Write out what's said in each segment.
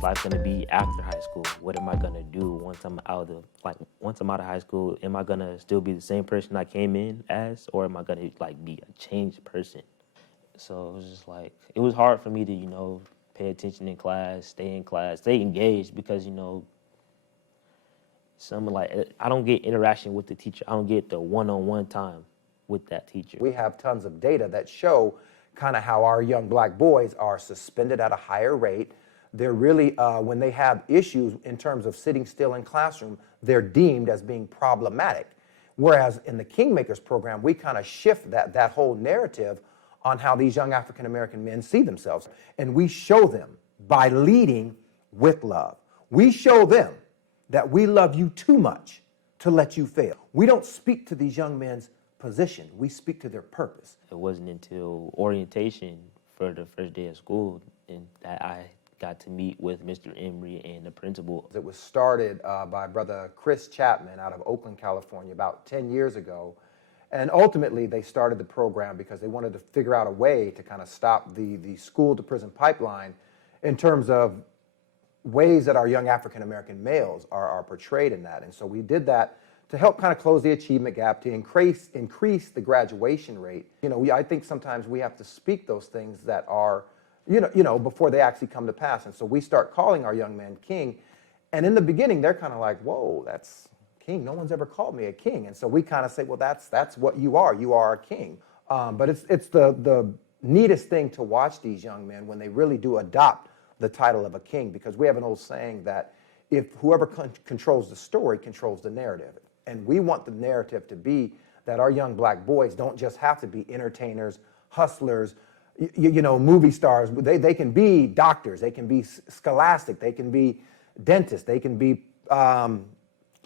what's life gonna be after high school? What am I gonna do once I'm out of high school? Am I gonna still be the same person I came in as, or am I gonna be a changed person? So it was just it was hard for me to, pay attention in class, stay engaged, because, I don't get interaction with the teacher. I don't get the one-on-one time with that teacher. We have tons of data that show kind of how our young black boys are suspended at a higher rate. They're really, when they have issues in terms of sitting still in classroom, they're deemed as being problematic. Whereas in the Kingmakers program, we kind of shift that whole narrative on how these young African-American men see themselves. And we show them by leading with love. We show them that we love you too much to let you fail. We don't speak to these young men's position. We speak to their purpose. It wasn't until orientation for the first day of school and that I got to meet with Mr. Emery and the principal. It was started by Brother Chris Chapman out of Oakland, California, about 10 years ago. And ultimately, they started the program because they wanted to figure out a way to kind of stop the school-to-prison pipeline in terms of ways that our young African-American males are portrayed in that. And so we did that to help kind of close the achievement gap, to increase the graduation rate. I think sometimes we have to speak those things that are, before they actually come to pass. And so we start calling our young men king. And in the beginning, they're kind of like, whoa, that's king. No one's ever called me a king. And so we kind of say, well, that's what you are. You are a king. But it's the neatest thing to watch these young men when they really do adopt the title of a king, because we have an old saying that if whoever controls the story controls the narrative. And we want the narrative to be that our young black boys don't just have to be entertainers, hustlers, movie stars. They can be doctors, they can be scholastic, they can be dentists, they can be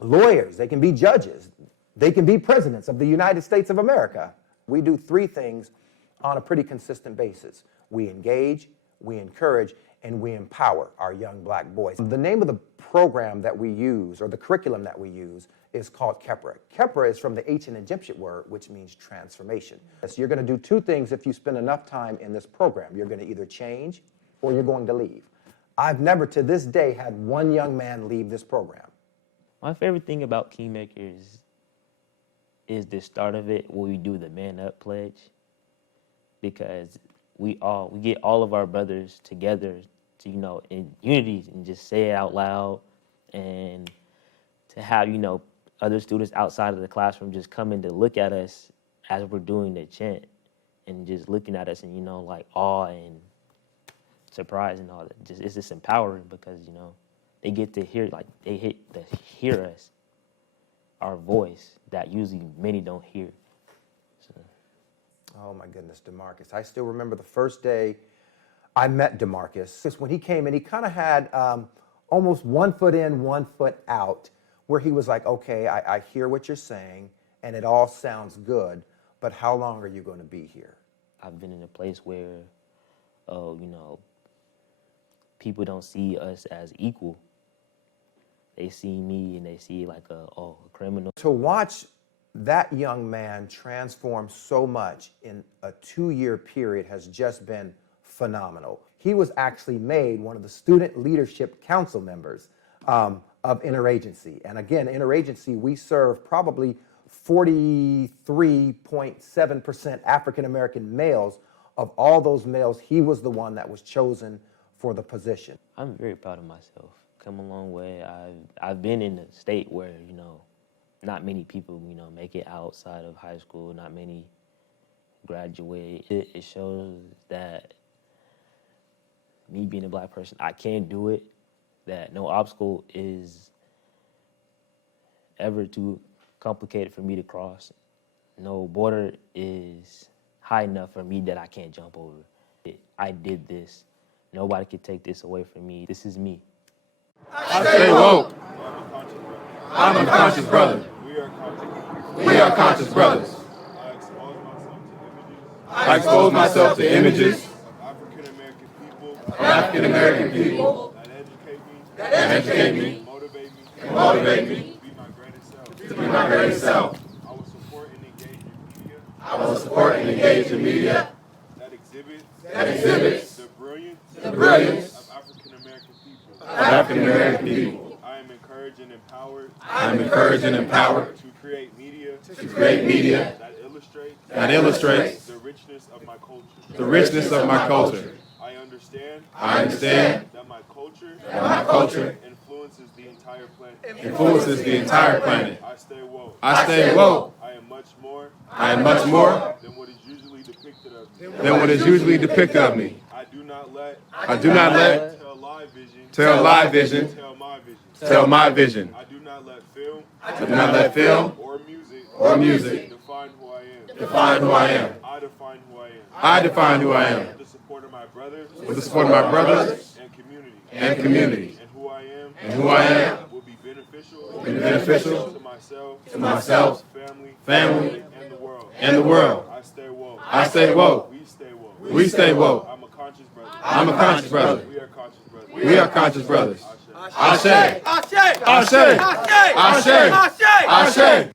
lawyers, they can be judges, they can be presidents of the United States of America. We do three things on a pretty consistent basis. We engage, we encourage, and we empower our young black boys. The name of the program that we use, or the curriculum that we use, is called Kepra. Kepra is from the ancient Egyptian word, which means transformation. So you're going to do two things if you spend enough time in this program. You're going to either change or you're going to leave. I've never to this day had one young man leave this program. My favorite thing about Kingmakers is the start of it, where we do the Man Up pledge, because we get all of our brothers together to, in unity, and just say it out loud, and to have, other students outside of the classroom just coming to look at us as we're doing the chant, and just looking at us and, awe and surprise and all that. It's just empowering, because, they get to hear, hear us, our voice that usually many don't hear. So. Oh my goodness, DeMarcus. I still remember the first day I met DeMarcus. When he came in, he kind of had almost 1 foot in, 1 foot out, where he was like, okay, I hear what you're saying, and it all sounds good, but how long are you going to be here? I've been in a place where, people don't see us as equal. They see me and they see a criminal. To watch that young man transform so much in a 2-year period has just been phenomenal. He was actually made one of the student leadership council members of interagency. And again, interagency, we serve probably 43.7% African-American males. Of all those males, he was the one that was chosen for the position. I'm very proud of myself. Come a long way. I've been in a state where, not many people, make it outside of high school. Not many graduate. It shows that me being a black person, I can do it. That no obstacle is ever too complicated for me to cross. No border is high enough for me that I can't jump over. I did this. Nobody can take this away from me. This is me. I stay woke. I'm a conscious brother. We are conscious brothers. I expose myself to images of African-American people that educate me, motivate me to be my greatest self. I will support and engage in media that exhibits the brilliance African American people. I am encouraged and empowered to create media that illustrates the richness of my culture. I understand that my culture influences the entire planet. I stay woke. I am much more than what is usually depicted of me. I do not let tell lie vision tell my vision. I do not let film or music define who I am. I define who I am. With the support of my brothers and community. And who I am will be beneficial to myself, family, and the world. I stay woke. We stay woke. I'm a conscious brother. We are conscious brothers. Ashe. Ashe. Ashe. Ashe. Ashe.